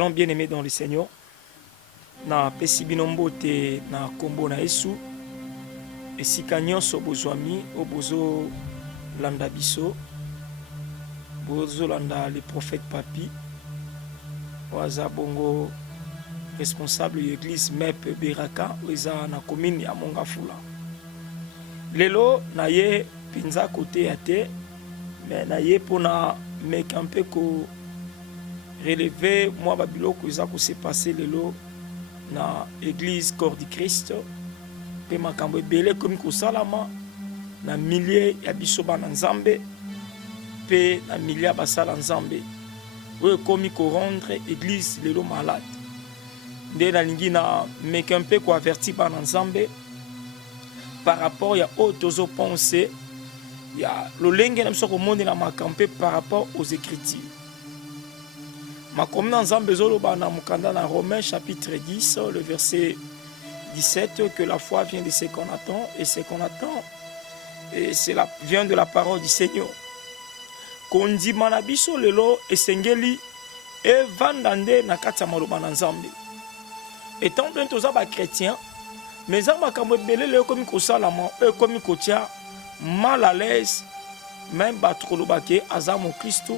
Shalom bien-aimé dans le Seigneur. Na pesi binombo te na kombo na Yesu. Esika nyonso bozwami obozo landa biso. Bozo landa le prophète Papi. Waza bongo responsable de l'église MEP Beraka oza na commune ya Mongafula. Lelo na ye pinza côté ya te mais na ye pona mekampe ko relever moi babiloko eza ko se passer lelo na église Corps du Christ pe makambo ebele komi kosalama na milliers ya biso bana nzambe pe na milliers basala nzambe oyo komi ko rendre église lelo malade nde nalingi na mekampe ko avertir bana nzambe par rapport ya oyo tozo penser ya lolenge na biso komondela makampe par rapport aux écritures. Makomna nzambe zoloba na mukanda na Romains chapitre 10 le verset 17 que la foi vient de ce qu'on attend et ce qu'on attend et cela vient de la parole du Seigneur. Kondima na biso lelo esengeli evandande na kati ya maloba na nzambe. Étant donné toza ba chrétien mais za makambo ebele lelo komi kosalama komi kotia mal à l'aise même batrolobake aza mo Christo.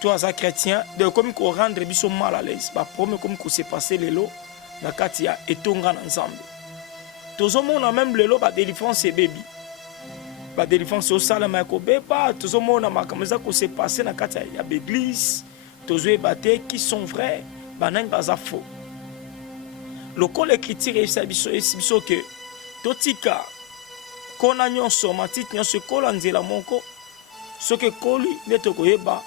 Toi as chrétien de comme qu'on rendre biso mal à l'aise ba premier comme qu'on s'est passé lelo na kati ya etonga na nzambe tozo mona même lelo ba délivrance et baby ba délivrance au salama ko beba tozo mona makambo za ko s'est passé na kati ya l'église tozo ebate qui sont vrais ba nang baza faux lokole écriture et biso que totika kona nyonso matiti nyonso kola nzela moko soke koli neto koyeba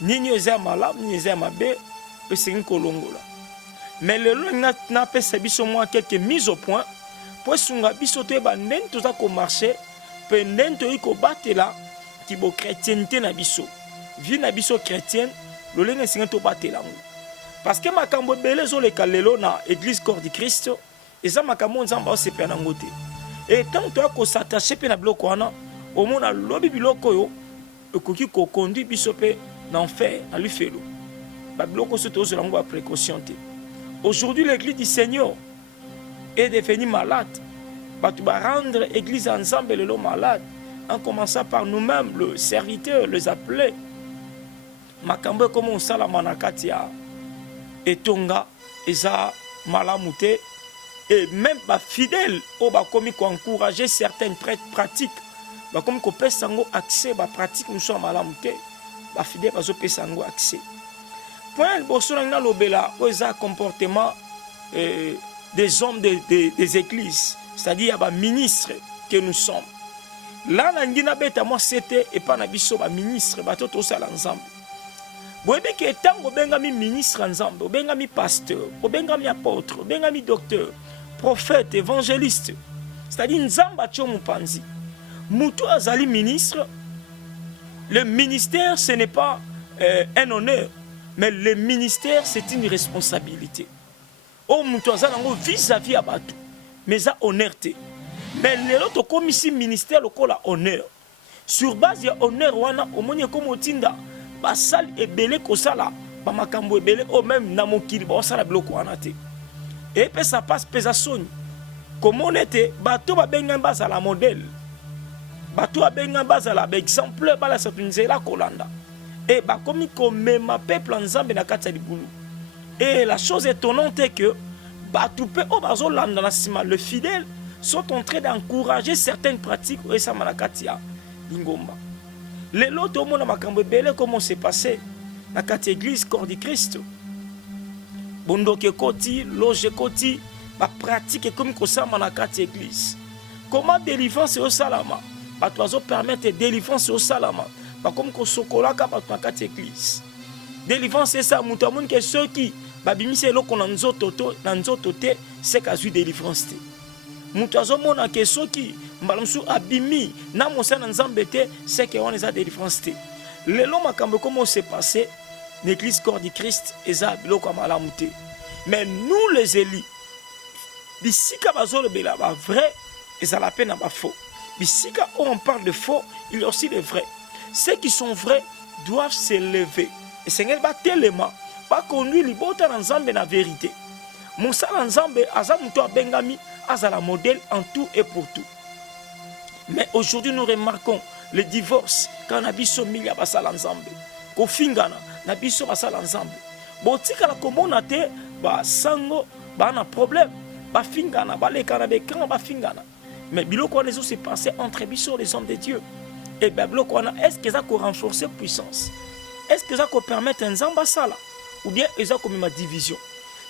nini eza malamu nini eza mabe esengi kolongola mais lelo na pesa biso mwa quelques mises au point po esunga biso toyeba ndenge toza komarche mpe ndenge toyei kobatela kibo chrétienté na biso vie na biso chrétienne lolenge esengi tobatela yango parce que makambo ebele ezoleka lelo na église Corps du Christ eza makambo nzambe aosepela nango te et tant toya kosattache mpe na biloko wana omona lobi biloko oyo ekoki kokonduire biso mpe d'enfer à l'ufelo. Aujourd'hui, l'église du Seigneur est devenue malade. Tu vas rendre l'église ensemble le malade, en commençant par nous-mêmes, le serviteur, les appelés. Makambo comme on sala manakatia et tonga eza malamute et même pas fidèle au ba komi ko encourager certaines pratiques. Ba komi ko pesango accès ba pratique nous sommes malamute. Ba fidèle bazo pesango accès. Point bosso na lobela oza comportement des hommes des églises, c'est-à-dire ba ministres que nous sommes. Là na ngina beta moi c'était et pas na biso ba ministre ba toto sala ensemble. Boyebi ke tango bengami ministre ensemble, bengami pasteur, bengami apôtre, bengami docteur, prophète, évangéliste. C'est-à-dire nzamba tcho mupanzi. Mutu azali ministre. Le ministère, ce n'est pas un honneur, mais le ministère, c'est une responsabilité. Oh, nous vis-à-vis à Batou, mais ça honnêteté. Mais l'autre comme ici ministère, le la honneur. Sur base de honneur, wana au moins comme otinda, basal et belé kosala, ba makambo et belé au même namokili, ba sala bloko anate. Et puis ça passe pesasoni. Comme on était, bateau ba benga basa la modèle. Bato abenga bazala exemple bala satunzela kolanda et ba komi komema peuple nzambe na kati ya libulu et la chose étonnante est que bato pe o bazolanda na sima le fidèle sont en train d'encourager certaines pratiques et ça na kati ya lingomba lelo to mona makambo ebele comment s'est passé na kati église Corps du Christ bondoke koti loge koti ba pratique comme kosama na kati église comment délivrance au salama bato bazo permettre délivrance au salama ba comme ko sokolaka bato na kati église délivrance c'est ça mutu amoni ke ceux qui babimise eloko na nzoto te c'est kazui délivrance te mutu azomona ke ceux qui mbalamsu abimi na mosana nzambe te c'est que on eza délivrance te lelo makambo comment s'est passé l'église Corps du Christ eza biloko malamu te mais nous les élus bisika bazolobela ba vrai eza la peine ba faux. Bisika où on parle de faux, il y a aussi de vrais. Ceux qui sont vrais doivent s'élever. Et Seigneur va tellement pas conduire libota na nzambe na vérité. Mosala nzambe aza muto abengami azala modèle en tout et pour tout. Mais aujourd'hui nous remarquons le divorce quand na biso milia basala nzambe. Kofingana na biso basala nzambe. Botikala komona te ba sango ba na problème. Ba fingana ba lekana be kan ba fingana. Mais biloko les se passé entre biso les hommes de Dieu. Et bien biloko est-ce que ça ko renforcer puissance? Est-ce que ça ko permettre un nzamba sala ou bien ça ko ma division?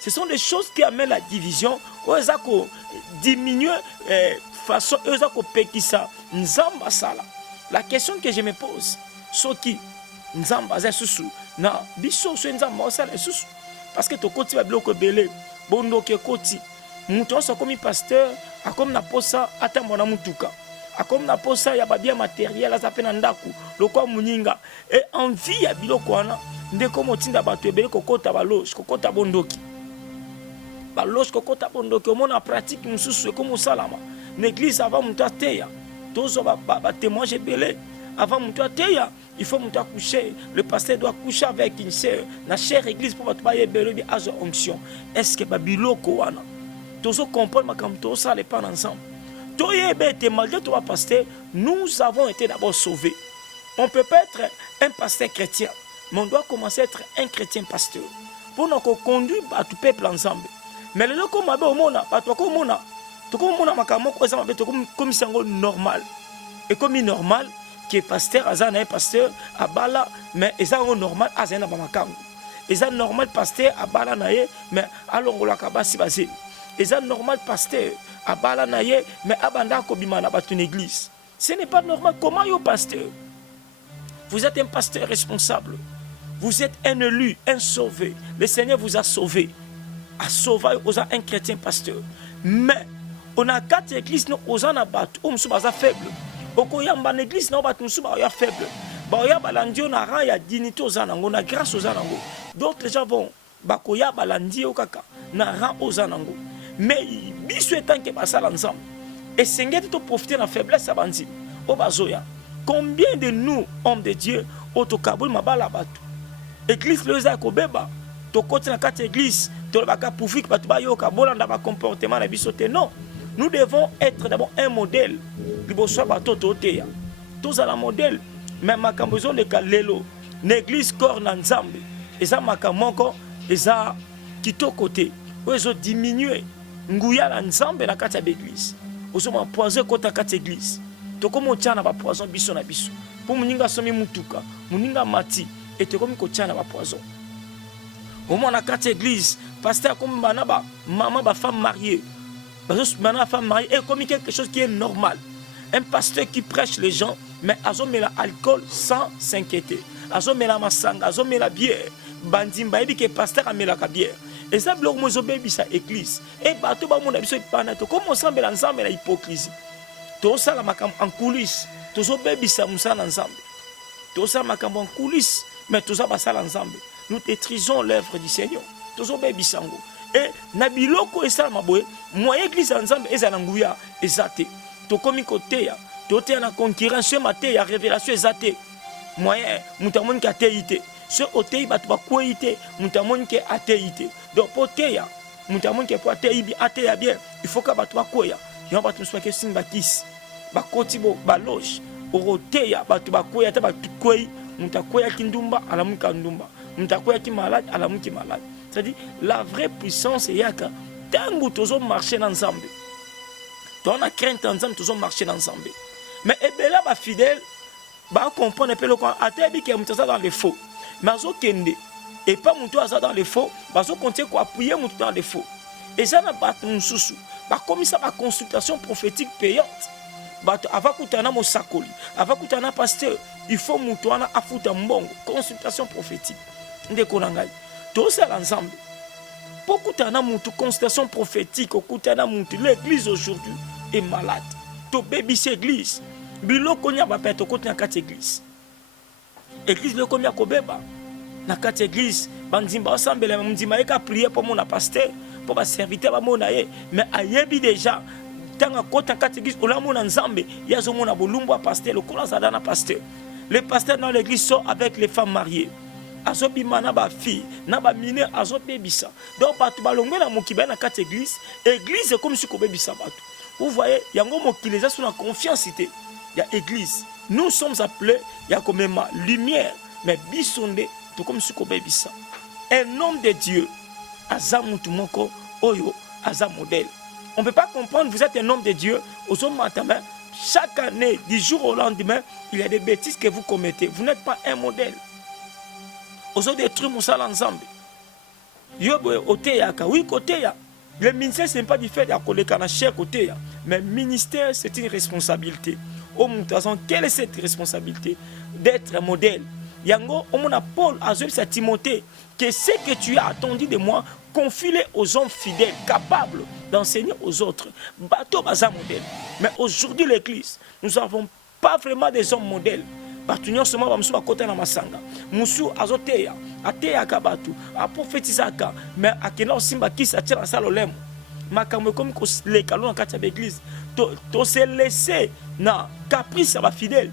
Ce sont des choses qui amènent la division ou ça ko diminuer façon ça ko pekisa nzamba sala. La question que je me pose, soki nzamba za susu na biso so nzamba sala susu parce que to koti ba biloko belé bondo ke koti muto so comme pasteur a comme na posa ata mona mutuka a comme na posa ya babia matériel aza pe na ndaku lokwa muninga et envie ya biloko wana ndeko motinda bato ebele kokota baloge kokota bondoki baloge kokota bondoki omona pratique mususu comme salama l'église avant muto ateya tozo ba témoignage ebele avant muto ateya il faut muto coucher le pasteur doit coucher avec une sœur na chère église pour bato ba ebele bi azo onction est-ce que babiloko wana tozo comprendre makambo tozo les pas ensemble toyebete malgré toi pasteur nous avons été d'abord sauvés. On peut pas être un pasteur chrétien mais on doit commencer à être un chrétien pasteur pour nous conduire à tout peuple ensemble. Mais le loco mabe omona bato ko mona to ko mona makambo ko ça mabe to comme sango normal et comme normal que pasteur azana pasteur abala mais ça normal azana ba makambo et ça normal pasteur abala naye mais alongola ka basi basé et ça normal pasteur abala naye mais abanda ko bima na bato église. Ce n'est pas normal. Comment yo pasteur? Vous êtes un pasteur responsable. Vous êtes un élu, un sauvé. Le Seigneur vous a sauvé. A sauvé aux un chrétien pasteur. Mais on a quatre églises nous aux en abattu ou m'souba faible. Oko yamba l'église non battu m'souba ya faible. Ba ya balandio na rang ya dignité aux anango na grâce aux anango. D'autres gens vont bakoya balandi au kaka na rang aux anango. Mais biso étant que basala ensemble. Et Seigneur te profiter de la faiblesse abandi. Obazoya. Combien de nous hommes de Dieu autokaboul mabala batu. Église le za ko beba. To côté na quatre églises, to baka poufi que batu ba yo ka bolanda ba comportement na bisote non. Nous devons être d'abord un modèle. Liboso bato to teya. Tous à la modèle. Même makambozo le kalelo. L'église corps na nzambe. Eza makamoko eza kitoko te. Ozo diminuer nguya na nzambe na kati ya église. Ozo ma poison kota kati église. To komo tchana ba poison biso na biso. Pour muninga somi mutuka, muninga mati et te komi ko tchana ba poison. Au moins na kati église, pasteur comme bana ba maman ba femme mariée. Parce que bana femme mariée est comme quelque chose qui est normal. Un pasteur qui prêche les gens mais azo mela alcool sans s'inquiéter. Azo mela masanga, azo mela bière. Bandimba ebi que pasteur a mela ka bière. Et ça bloque mozo baby sa église. Et bato ba mon biso ipana to comme ensemble ensemble la hypocrisie. To sala makam en coulisses, to zo baby sa musala ensemble. To sala makam en coulisses, mais to za basala ensemble. Nous détruisons l'œuvre du Seigneur. To zo baby sango. Et na biloko esala maboye, moi église ensemble ezala nguya ezate. To komi côté ya, to te na concurrence maté ya révélation ezate. Moyen mutamoni ka teité. Ce otei batu ba koité, mutamoni ke ateité. Donc poteya, mutamoni ke po ateibi ateya bien, il faut que batu ba koya. Yon batu mswake sing bakis. Ba kotibo ba loge. Oroteya batu ba koya ta batu koyi, mutakoya kindumba ala muka ndumba. Mutakoya ki malade ala muki malade. C'est-à-dire la vraie puissance est yaka tango tozo marcher ensemble. On a crainte ensemble tozo marcher ensemble. Mais ebela ba fidèle ba comprendre peu le quoi atebi ke mutaza dans les faux. Mais azo kende et pas muto aza dans les faux, bazo continuer quoi appuyer muto dans les faux. Et ça n'a pas mususu. Ba comme ça ba consultation prophétique payante. Ba avant kutana mo sakoli, avant kutana pasteur, il faut muto ana afuta mbongo, consultation prophétique. Ndeko nangai. Tous ensemble. Pour kutana muto consultation prophétique, kutana muto l'église aujourd'hui est malade. To baby c'est église. Biloko nya ba peto kutana kati église. Église le komia kobeba. Na kati église, bandimba ensemble mndima eka prier pour mon pasteur. Pour ba serviteur ba mona ye mais ayebi déjà tanga kota kati église ola mona nzambe yazo mona bolumbu pasteur le kola zadana pasteur. Les pasteurs dans l'église sont avec les femmes mariées, azobima na ba fille na ba mineur azobebisa. Donc bato balongwe na mokiba na kati église, église comme si ko bebisa bato. Vous voyez, yango mokili eza sur la confiance ité. Il y a église. Nous sommes appelés ya comme lumière, mais bisonde to comme si ko bebisa. Un homme de Dieu aza mutu moko oyo aza modèle. On ne peut pas comprendre, vous êtes un homme de Dieu, aux hommes matin, chaque année, du jour au lendemain, il y a des bêtises que vous commettez. Vous n'êtes pas un modèle. Aux autres détruire mon salle ensemble. Oui, côté. Le ministère, ce n'est pas du fait de cher côté. Mais le ministère, c'est une responsabilité. Quelle est cette responsabilité? D'être un modèle. Yango, on a Paul, à Timothée, que ce que tu as attendu de moi, confie-le aux hommes fidèles, capables d'enseigner aux autres. Bateau baza modèle. Mais aujourd'hui, l'église, nous n'avons pas vraiment des hommes modèles. Batunyo seulement bamsu bakota na masanga. Musu azoteya, ateya kabatu, aprophétisaka, mais akena osimba kisa tira salolemo. Makamwe comme ko le kalon kati ya l'église. To se laisser na caprice ya ba fidèle.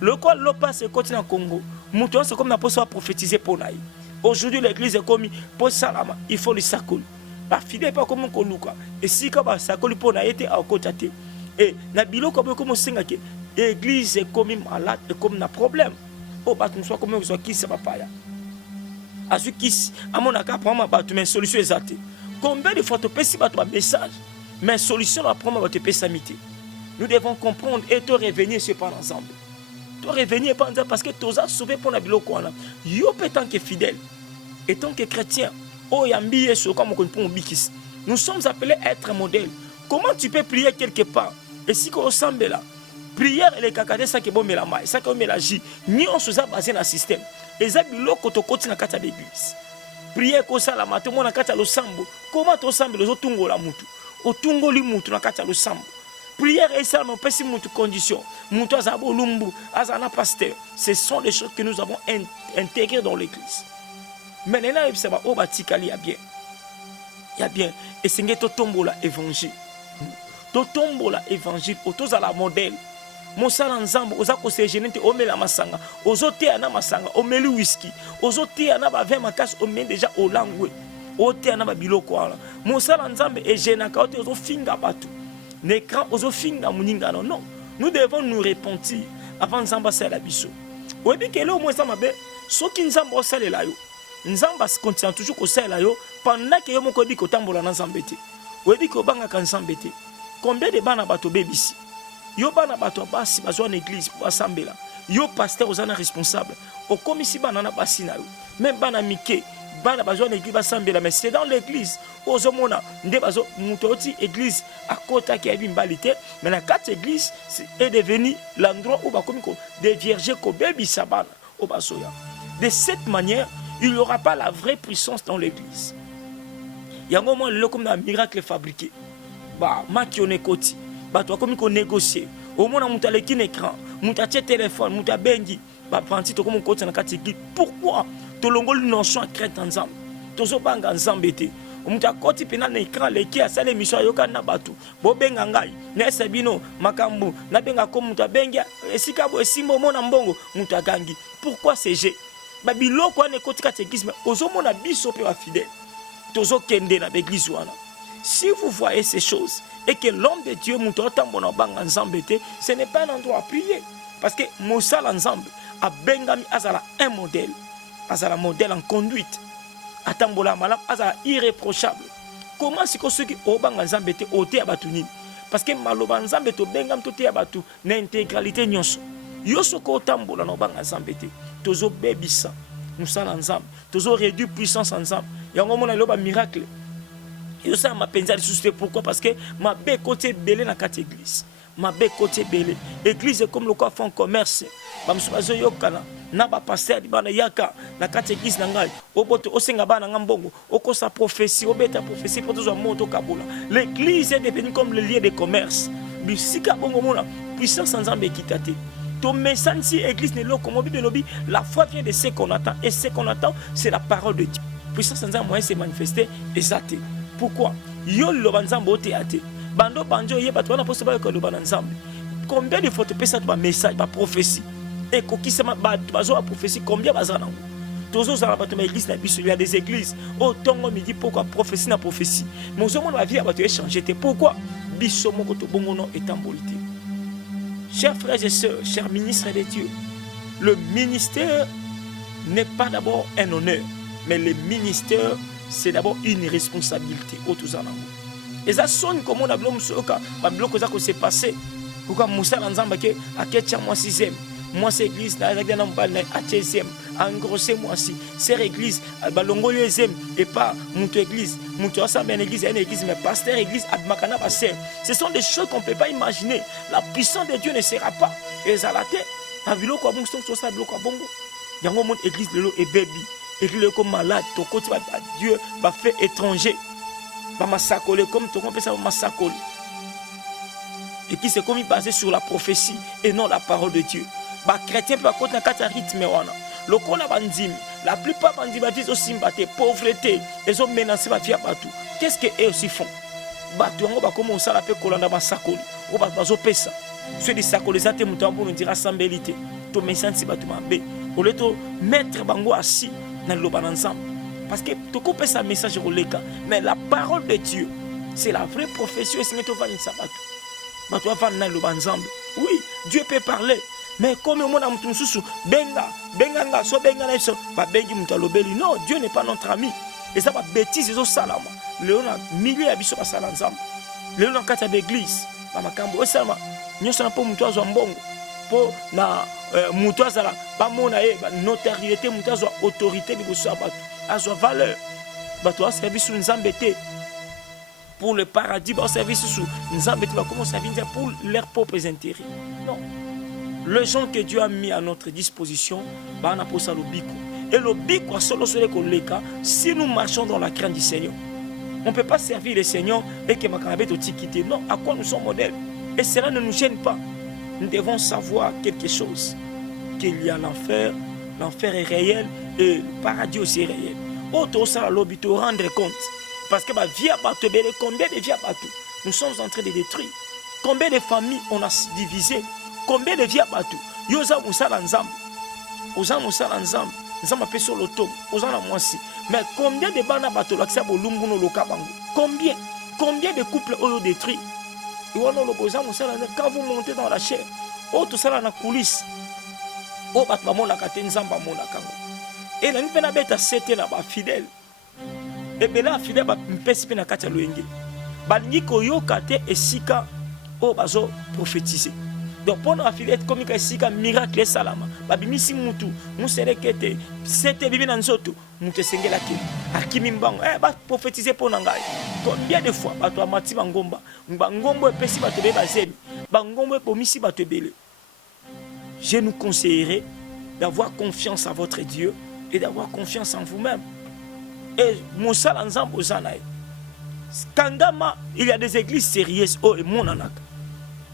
Le quoi le passe côté na Congo. Mutu c'est comme na poso prophétiser pour naï. Aujourd'hui, l'église est comme pour Salama, il faut le sacol. La fidèle pas comme on luka. Et si comme sacol pour na été à côté. Et na bilo comme singa que l'église est comme malade et comme na problème. Oh bah tu sois comme soit qui ça va pas ya. À ce qui à mon accord pour moi bah tu mets solution exacte. Combien de fois tu peux si bah tu message, mais solution à prendre bah tu peux s'amiter. Nous devons comprendre et te revenir sur par ensemble. Tu revenir parce que tu as sauvé pour la bilo quoi là. Yo tant que fidèle et tant que chrétien, oh yambi so comme on bikis. Nous sommes appelés à être modèle. Comment tu peux prier quelque part et si qu'on semble là, prière et les cacadés ça que bon mais la maille, ça que mélange, ni on se basé dans le système. Et ça bilo ko to koti na kata d'église. Prière ko ça la matin mo na kata lo sambo. Comment to sambo lo tungo la mutu. O tungo li mutu na kata lo sambo. Prière et ça, mon pessi mutu condition. Mutu azabo lumbu, azana pasteur. Ce sont des choses que nous avons intégrées dans l'église. Mais maintenant, il y a bien. Il y a bien. Et c'est que tu tombes là, évangile. Tu tombes là, évangile. Tu as la modèle. Mon sal ensemble, aux accords génétiques, au mela masanga, aux autres à masanga, au melu whisky, aux autres à na bavin makas, au men déjà au langue, au thé à na biloko. Mon sal ensemble est gênant, aux finga batu. N'écran aux finga muninga non. Nous devons nous repentir avant Nzamba sala biso. Ou bien que là au moins ça m'a bien. Ce qui Nzamba sala là yo. Nzamba continue toujours au sala yo pendant que yo moko bi ko tambola na Nzambete. Ou bien que banga kan Nzambete. Combien de bana bato bebisi? Yo bana bato basi bazwa na église pour assembler. Yo pasteur aux ana responsable. Au comme ici bana na basi na yo. Même bana mike bana bazwa na église basambela mais c'est dans l'église ozomona nde bazo mutoti église à kota qui a bimbalité mais la quatre église est devenu l'endroit où bakomi ko des vierges ko bebi sabana au basoya. De cette manière il n'y aura pas la vraie puissance dans l'église. Il y a un moment le comme un miracle fabriqué ba makione koti ba to komi ko négocier au moment mutale ki écran mutache téléphone mutabengi ba prenti to comme koti na quatre église. Pourquoi tolongoli notion crête ensemble tozo banga ensemble te omuta koti pena na écran leki a sale mission yoka na batu bo benga ngai na sabino makambu na benga ko muta benga esika bo esimbo mona mbongo muta gangi. Pourquoi c'est je ba biloko ane koti catéchisme ozo mona biso pe wa fidèle tozo kende na église wana. Si vous voyez ces choses et que l'homme de Dieu muta tambona banga ensemble te, ce n'est pas un endroit à prier parce que mosal ensemble a bengami azala un modèle. Azala modèle en conduite. Atambola malam azala irréprochable. Comment c'est que ceux qui obanga nzambe te ote abatuni? Parce que maloba nzambe to bengam to te abatu na intégralité nyonso. Yoso ko tambola no banga nzambe te. Tozo bebisa. Musala nzambe. Tozo réduire puissance ensemble. Yango mona loba miracle. Yosa ma penza de souci. Pourquoi? Parce que ma bé côté belé na quatre église. Ma bé côté belé. Église comme le quoi font commerce. Bamsubazo yokana. Naba pasteur di bana yaka na kati église na ngai oboto osenga bana ngambongo okosa prophétie obeta prophétie pour tous moto kabola. L'église est devenue comme le lieu de commerce bisika bongo mona puissance nzambe kitate to mesansi église ne loko mobi de lobby. La foi vient de ce qu'on attend et ce qu'on attend c'est la parole de Dieu. Puissance nzambe moyen se manifester exacté. Pourquoi yo lo banzambe oteate bando banjo yeba to na poste ba ko lo banzambe. Combien de fois tu peux ça ba message ba prophétie et qui se bazo a prophétie combien bazana Tous à la église, il y a des églises. Oh, tongo me dit pourquoi prophétie na prophétie. Mais au moment de la vie, va te changer. Pourquoi bisomo koto bongono est embolité. Chers frères et sœurs, chers ministres de Dieu, le ministère n'est pas d'abord un honneur, mais le ministère, c'est d'abord une responsabilité. Et ça sonne comme on a bloqué ce qui s'est passé. Pourquoi Moussa Lanzamba qui a quitté moi 6e, moi c'est église, à 13e, engrossé moi aussi, c'est église, balongo lieuzième et pas mon église, mon ensemble une église, mais pasteur église, admakana pasteur. Ce sont des choses qu'on ne peut pas imaginer. La puissance de Dieu ne sera pas exaltée. La ville quoi bon, c'est ça ville quoi bongo. Il y a un monde église de l'eau et baby, église comme malade, ton côté Dieu va faire étranger, va massacrer comme ton compte ça va massacrer. Et qui s'est commis basé sur la prophétie et non la parole de Dieu. Bah chrétien peut contre un rythme wana. Le kona bandim, la plupart bandim disent aussi mbaté pauvreté, ils ont menacé ma vie à batou. Qu'est-ce que eux aussi font? Batou on va commencer à la paix kolanda masakoli. On va bazo pesa. Ceux des sakoli ça te mutambo nous dira sambelité. To mesansi batou mabé. Au lieu de mettre bango assis dans le ban ensemble. Parce que tu coupes ça message au leka, mais la parole de Dieu, c'est la vraie prophétie et c'est que tu vas ça batou. Oui, Dieu peut parler. Mais comme on a mutu susu, benga, so benga na so, ba bengi mutalobeli. Non, Dieu n'est pas notre ami. Et ça va bêtise au salama. Léon a milliers d'habits sur la salle ensemble. Léon a quatre d'église. Ba makambo, salama. Nous sommes pas mutu azo mbongo. Po na mutu azala, ba mona e, ba notoriété mutu azo autorité de bosso abatu. Azo valeur. Ba toi service sur nzambe te. Pour le paradis, au service sous nous embêtons comment ça vient pour leurs propres intérêts. Non. Les gens que Dieu a mis à notre disposition, on a pour ça le bico. Et le bico, solo sur les cas, si nous marchons dans la crainte du Seigneur, on ne peut pas servir le Seigneur et que ma canabette au quitter. Non, à quoi nous sommes modèles? Et cela ne nous gêne pas. Nous devons savoir quelque chose. Qu'il y a l'enfer, l'enfer est réel et le paradis aussi est réel. Autre ça, à l'obit, rendre compte. Parce que combien de vies à bateau nous sommes en train de détruire? Combien de familles on a divisé? Combien de vies à bateau? Yosa Moussa l'ensemble. Osa Moussa l'ensemble. Nous sommes appelés sur l'automne. Osa la moisi. Mais combien de bandes à bateau l'accès à Bolumbuno Lokabango? Combien? Combien de couples ont détruit? Quand vous montez dans la chair, tout ça dans la coulisse. Oh, Batmamon la Katenzamba Monakango. Et la Nipena Beta c'était là-bas fidèle. Et bien là, fidèle, je vais na loenge. Balingi koyoka te esika o bazo prophétiser. Donc pour nous fidèle comme esika miracle salama. Babimisi mutu, muserekete, c'était bibi nanzoto, mutu sengela ke. Akimi mbango, ba prophétiser pour nangai. Combien de fois bato amati bangomba, bangombo epesi bato be bazemi, bangombo epomisi bato ebele. Je nous conseillerais d'avoir confiance en votre Dieu et d'avoir confiance en vous-même. Et Moussa l'ensemble aux anaïs. Kangama, il y a des églises sérieuses. Oh, et mon anak.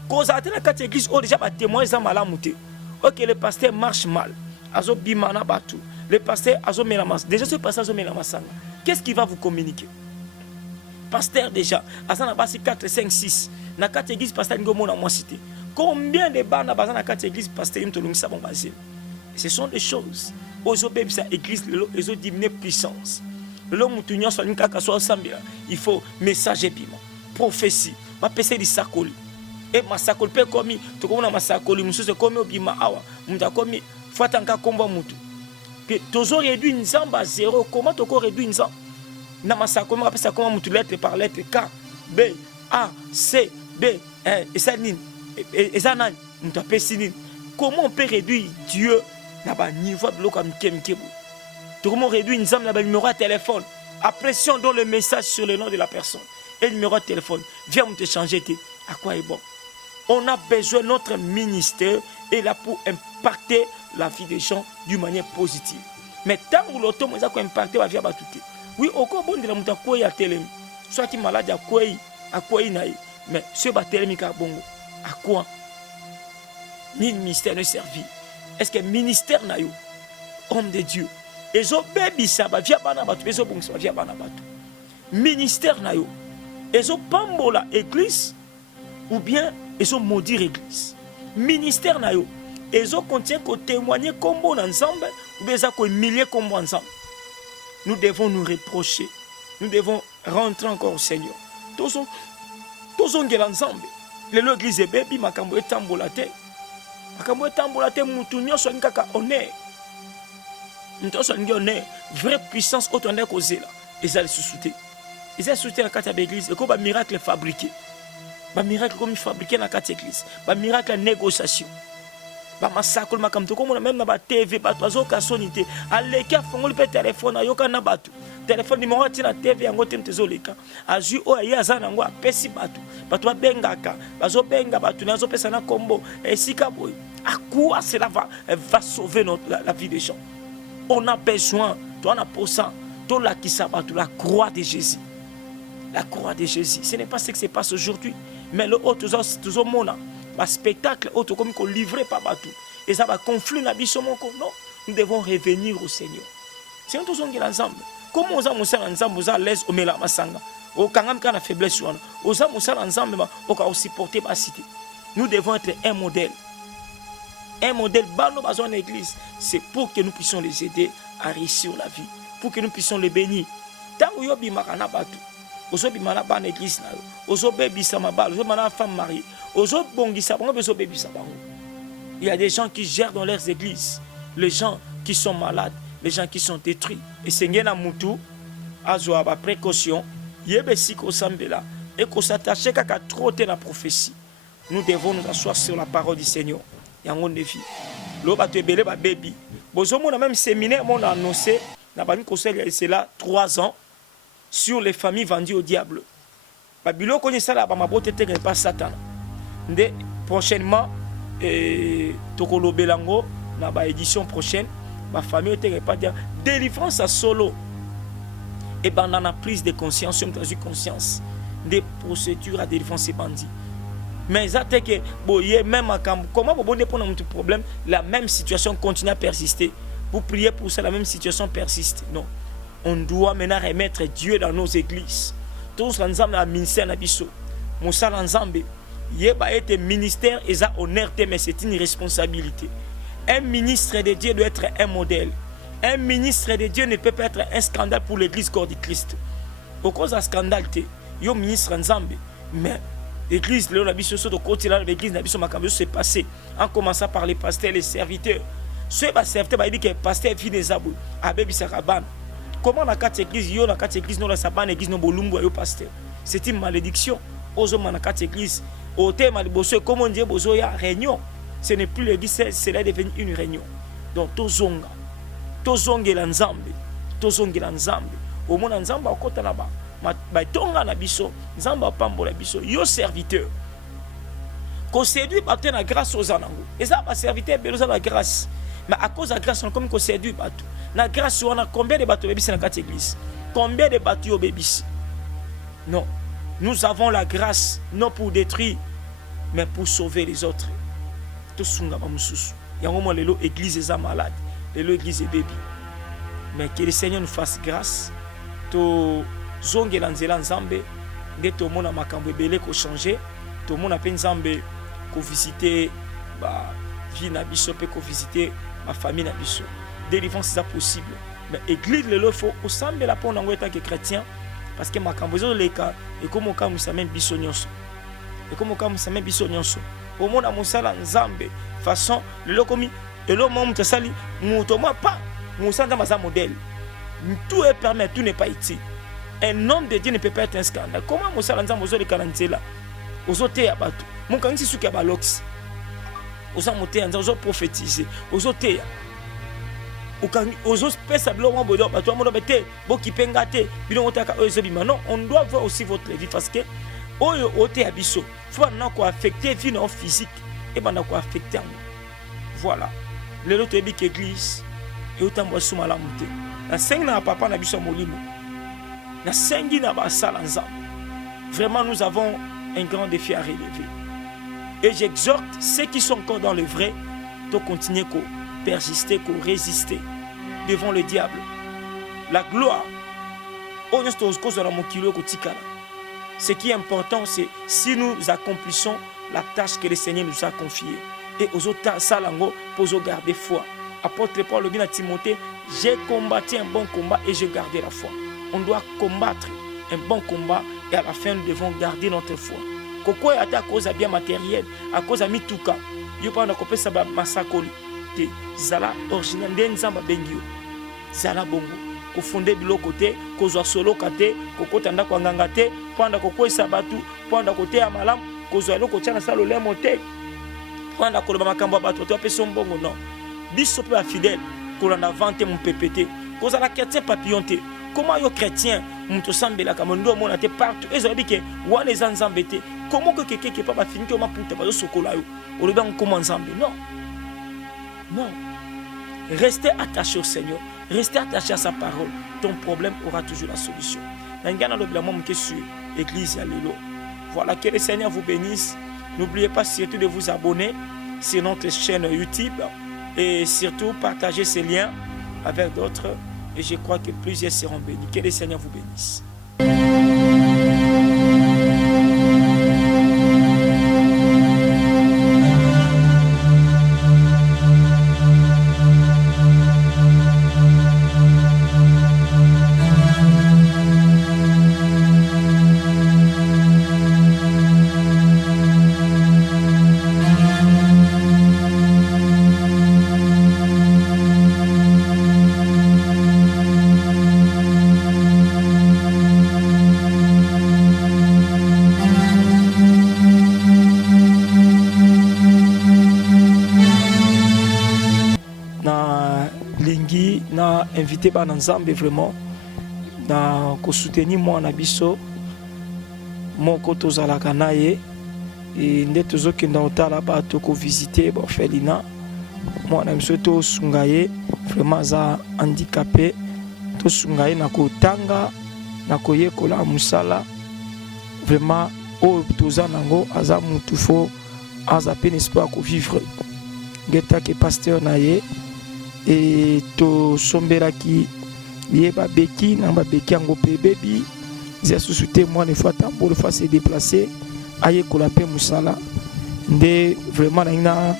Quand on a quatre églises, oh, déjà, témoins, ils ont mal à monter. Ok, le pasteur marche mal. Azo bimana batu. Le pasteur, azo melamas. Déjà, ce pasteur, azo melamasanga. Qu'est-ce qu'il va vous communiquer? Pasteur, déjà, azo na basi 4, 5, 6. Na quatre églises, pasteur, n'go na moi cité. Combien de bandes na basa na quatre églises, pasteur, ils m'ont ça bon basé. Ce sont des choses. Ozo bébé, sa église, ils ont diminué puissance. Il faut message et piment, prophétie, ma PC di sakoli. Et ma sakoli pe komi, to komo na masakoli, mususu komi obima awa, muta komi fatanka komba mutu. Que tozo réduit une zamba à zéro, comment to ko réduit une zamba? Na masakoli ma pesa comment mutu lettre par lettre K, B, A, C, B, et ça nini, et ça nani, muta pesi nini. Comment on peut réduire Dieu na ba niveau de l'eau mkemkebu? Comment réduire une zame, numéro de téléphone. Après, si on donne le message sur le nom de la personne et le numéro de téléphone, viens me te changer. À quoi est bon? On a besoin de notre ministère est là pour impacter la vie des gens d'une manière positive. Mais tant que l'auto m'a impacté la vie à tout. Oui, au cas bon de la mouta quoi à télé, soit qui malade à quoi naï, mais ce batelemi ka bongo, à quoi? Ni le ministère ne servit. Est-ce que le ministère n'a eu homme de Dieu? Ezo baby ça va via bana batu, ezo bon ça via bana batu. Ministère na yo. Ezo pambola église ou bien ezo maudire église. Ministère na yo. Et ils continuent à témoigner comme ensemble, ou bien à humilier comme ensemble. Nous devons nous reprocher. Nous devons rentrer encore au Seigneur. Tous sont ensemble. L'église est bébé, makambo est tambolate. Makambo est tambolate, moutounio son kaka honneur. Nous sommes honneur. Vraie puissance, autant de cause là. Ils allaient se soutenir. Ils allaient soutenir la carte de l'église. Et comme un miracle fabriqué. Un miracle comme fabriqué dans la carte de l'église. Un miracle de négociation. Ba massacre makamto comme même na ba TV ba tozo ka sonité aleka fongoli pe téléphone ayoka na batu téléphone numéro tina TV yango tem tezoleka azu o ya zana ngo apesi batu batu bengaka bazo benga batu nazo pesa na kombo esika boy à quoi cela va sauver la vie des gens. On a besoin toi na posa to la kisabatu la croix de Jésus. La croix de Jésus, ce n'est pas ce qui se passe aujourd'hui, mais le autre toujours mona un spectacle autre comme qu'on livré par bateau et ça va conflit la vie non, nous devons revenir au Seigneur. C'est nous tous ensemble. Comment on a ensemble, on a l'aise au mela masanga, au kangam kana faiblesse wana, on a ensemble on va supporter ma cité. Nous devons être un modèle. Un modèle bano bazon l'église, c'est pour que nous puissions les aider à réussir la vie, pour que nous puissions les bénir. Tant que yo bimakana bateau, ozo bimana ba l'église na, ozo bebisa mabal, ozo mana femme mariée. Il y a des gens qui gèrent dans leurs églises, les gens qui sont malades, les gens qui sont détruits. Et Seigneur Namoutou, azoa ba précaution, yebesi ko sambela et ko s'attacher kaka trop de la prophétie. Nous devons nous asseoir sur la parole du Seigneur. Yango défi. Lo ba te belé ba baby. Bozo mon même séminaire mon annoncé, na ba ni conseil c'est là 3 ans sur les familles vendues au diable. Babilo connaît ça là ba mabote te pas Satan. Prochainement, Tokolo Belango, dans la édition prochaine, ma famille était pas dire délivrance à solo. Et ben dans la prise de conscience, dans une conscience des procédures à délivrance et bandits. Mais ça que même comment vous répondre à notre problème, la même situation continue à persister. Vous priez pour ça, la même situation persiste. Non, on doit maintenant remettre Dieu dans nos églises. Tous ensemble à ministère nabiso, Moussa ensemble. Yeba est ministère et ça honneur, mais c'est une responsabilité. Un ministre de Dieu doit être un modèle. Un ministre de Dieu ne peut pas être un scandale pour l'église corps du Christ. Au cause d'un scandale, il y a un ministre ensemble. Mais l'église, l'église s'est passé en commençant par les pasteurs et les serviteurs. Ceux qui serviteurs dit que le pasteur est fini des abou. Comment dans quatre églises, il y a dans quatre églises, dans la église, dans le pasteur. C'est une malédiction. Aux hommes dans quatre églises. Au thème de comme on dit, il y a réunion. Ce n'est plus l'église, c'est là devenu une réunion. Donc, tozonga l'ensemble. Tozonga l'ensemble. Au monde ensemble, au côté là-bas. Tonga na biso, nzamba pambola biso, yo serviteur. Qu'on séduit bateau na grâce aux anango. Et ça, va serviteur, beloza la grâce. Mais à cause de la grâce, on comme qu'on séduit bateau. Na grâce, on a combien de bateaux bébis dans quatre églises? Combien de bateaux bébis? Non. Nous avons la grâce, non pour détruire, mais pour sauver les autres. Tout sunga ba mususu. Il y a un moment l'église est malade, l'église est bébé. Mais que le Seigneur nous fasse grâce. To zonge lanzela nzambe, nde to mona makambo ebele ko changer, to mona pe nzambe ko visiter ba vie na biso pe ko visiter ma famille na biso. Délivrance c'est possible. Mais église le faut au semble la pona en tant que chrétien. Parce que makambo zo leka et comme ka musamen biso nyonso et comme ka musamen biso nyonso au monde musala nzambe façon le komi et le monde sali mutoma pas musanda maza modèle tout est permis tout n'est pas utile. Un homme de Dieu ne peut pas être un scandale. Comment musala nzambe zo leka nzela ozote ya bato mon kanisi suki ya balox ozamote ya nzambe zo prophétiser ozote non, on doit voir aussi votre vie parce que il faut affecter vie non physique et affecter. Voilà. Le lot est église et autant boire sous la montée. Na cinq na papa na biso molimo. Na cinq na ba salanza. Vraiment nous avons un grand défi à relever. Et j'exhorte ceux qui sont encore dans le vrai de continuer à persister, à résister devant le diable. La gloire. Ce qui est important, c'est si nous accomplissons la tâche que le Seigneur nous a confiée. et aux autres salango pour garder foi. Apôtre Paul le dit à Timothée, j'ai combattu un bon combat et j'ai gardé la foi. On doit combattre un bon combat et à la fin nous devons garder notre foi. Koko est à cause de bien matériel, à cause de mituka. Yo pas na kopesa ba masakoli. Te zala original ndenzamba bengio. Zala bongo. Ko fondé biloko te, ko zwa solo kate, ko kotanda kwa nganga te, panda ko kwesa batu, panda kote ya malam, ko zwa loko tshana salo lemo te. Panda ko ba makambo batu to peso mbongo non. Biso pe fidèle, ko na vante mon pépété. Ko zala chrétien papillon te. Comment yo chrétien muto sambela kamondo mona te partout et zobi ke wana ezanzambe te. Comment que quelqu'un qui pas ba fini to maputa ba sokola yo. O leba comment nzambe non. Non. Restez attaché au Seigneur. Restez attaché à sa parole. Ton problème aura toujours la solution. Voilà, que le Seigneur vous bénisse. N'oubliez pas surtout de vous abonner sur notre chaîne YouTube. Et surtout, partagez ces liens avec d'autres. Et je crois que plusieurs seront bénis. Que le Seigneur vous bénisse. Invité par Nzambe vraiment na ko soutenir moi na biso moko tozalaka na ye et nde tozokenda otala bato ko visiter orphelinat moi na biso tosunga ye vraiment aza handicapé tosunga ye na kotanga na koyekola musala vraiment oyo toza nango aza mutu fo aza pe espoir ko vivre ngeta ke pasteur na ye et to sombelaki ye babeki na babeki yango pe bebi zia susute moi une fois tambo une fois se déplacer aye kola pe musala nde vraiment na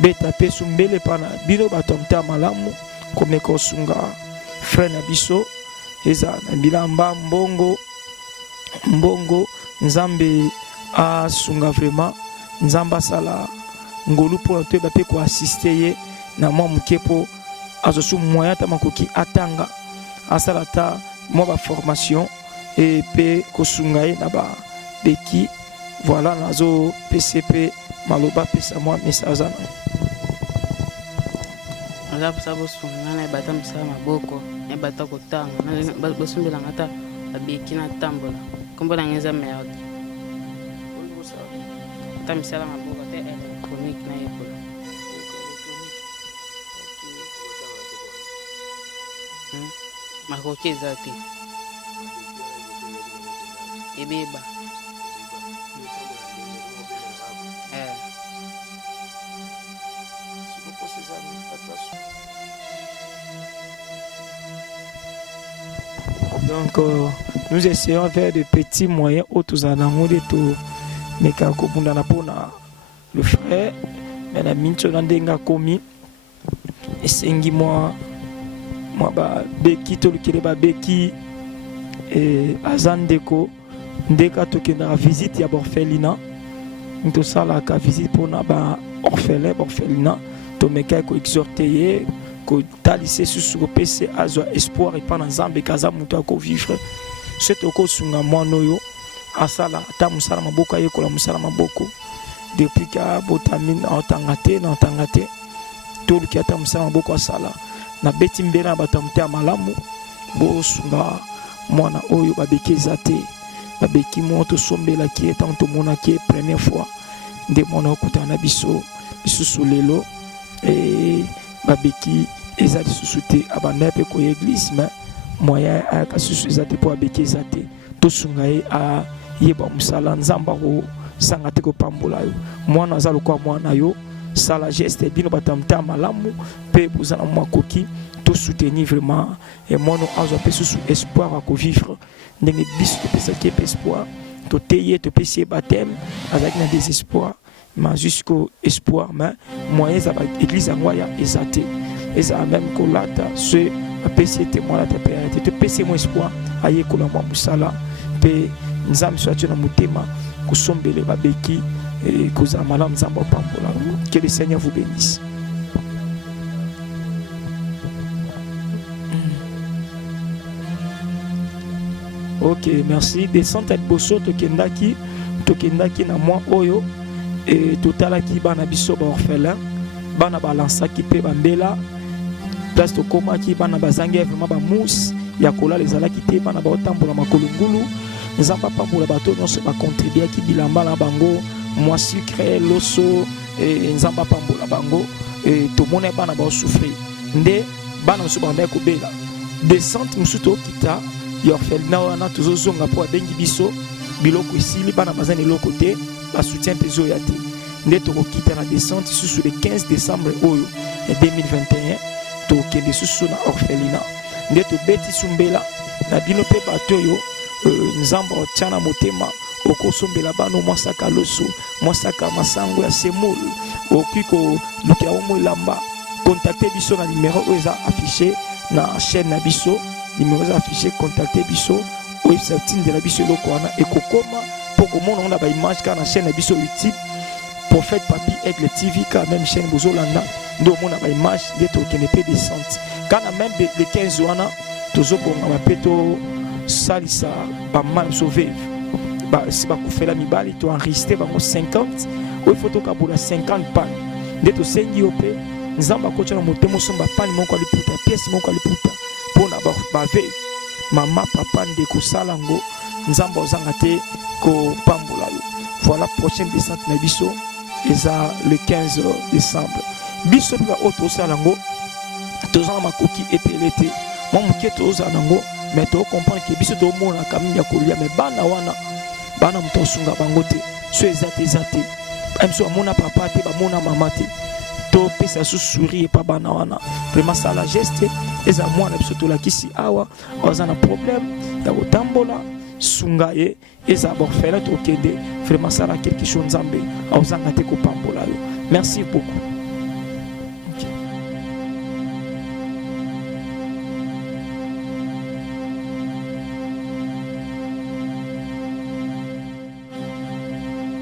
beta pe sumbele pana bino batomta malamu comme ko sunga frère na biso eza na bilamba mbongo nzambe a sunga vraiment nzamba sala ngolu pour te ba pe ko assister ye na mwa mukepo azosu moyen ta makoki atanga asalata mwa ba formation et pe kosunga ye na ba beki voilà nazo PCP maloba pesa mwa message na ala pesa bosunga na bata msala maboko na bata kotanga na bosumbela ngata abeki na tambola kombo na ngeza meya ta msala maboko te électronique na yekola makoki eza te ebeba donc nous essayons de faire de petits moyens autour de nous de tout mais quand on a le frère mais la mine sur l'andenga commis et sengi moi ba beki to likele ba beki et azandeko ndeka to ke na visite ya orphelinat to sala ka visite pour na ba orphelinat to meka ko exhorter ko talise sur PC azo espoir et pendant Nzambe kaza muto ko vivre c'est ko sunga monoyo asala ta musala maboko ayekola musala maboko depuis ka botamine entangate to likata musala maboko asala na beti mbena batamte malamu bo sunga mwana oyo babeki ezate babeki moto sombela ki etanto mona ki première fois nde mona okutana biso lelo et babeki ezali susute abana pe ko église mais moyen aka susu ezate po babeki ezate to sunga e a yeba musala nzamba ko sanga te ko pambola yo mwana azalo kwa mwana yo sala geste bino batamta malamu pe bozana makoki to soutenir vraiment et moi nous avons peu sous espoir à vivre ndenge biso to pesa ki espoir to teye to pesi baptême avec un désespoir mais jusqu'au espoir mais moyen za ba église yango ya ezate eza même kolata ce apesi témoin la te te pesi mo espoir aye kola mwa musala pe nzambe so atuna mutema kusombele babeki et kozala malamu nzambe opambola. Que le Seigneur vous bénisse. Ok, merci. Descente à Bosso, tokendaki na moi oyo et totalaki bana biso ba orphelin, bana balansaki pe bambela place to koma ki bana bazangi vraiment ba mousse ya kola les alaki te bana ba otambola makolo ngulu nzamba pambola bato nyonso ba contribuer ki bilamba na bango moi sucre loso et nzamba pambola bango et to mona bana ba souffrir nde bana so ba ko bela descente musuto kita ya orphelin wana tozozonga po abengi biso biloko isili bana bazani loko te ba soutien peso ya te nde tokokita na descente sous le 15 décembre oyo 2021 tokende sous na orphelinat nde tobeti sumbela na bino pe bato oyo nzamba otiana motema okosombela bano mwasaka loso mwasaka masango ya semol okiko lukia omo elamba contacter biso na numéro oyo eza affiché na chaîne na biso numéro eza affiché contacter biso website de la biso eloko wana ekokoma po komona na ba image ka na chaîne na biso YouTube Prophète Papi Aigle TV ka même chaîne bozolanda ndo mona ba image de to kenepe descente kana même le 15 wana tozobonga mapeto salisa ba mal sauvé ba si ba kufela mibali to enregistrer bango 50 o photo ka bola 50 pan de to sengi ope nzamba ko tshana motemo somba pan moko aliputa pièce moko aliputa pona ba ve mama papa ndeko salango nzamba ozanga te ko pambola yo. Voilà prochaine descente na biso eza le 15 décembre biso ba auto salango tozana makoki epelete mo muketo ozanango mais to comprendre que biso to mona kamini ya kolia mais bana wana bana muto sunga bango te so ezate emso amona papa te ba mona mama te to pesa sous sourire pa bana wana vraiment ça la geste eza mwana biso to la kisi awa ozana problème ya kotambola sunga ye eza borfela to kende vraiment ça la quelque chose nzambe ozanga te ko pambola yo. Merci beaucoup.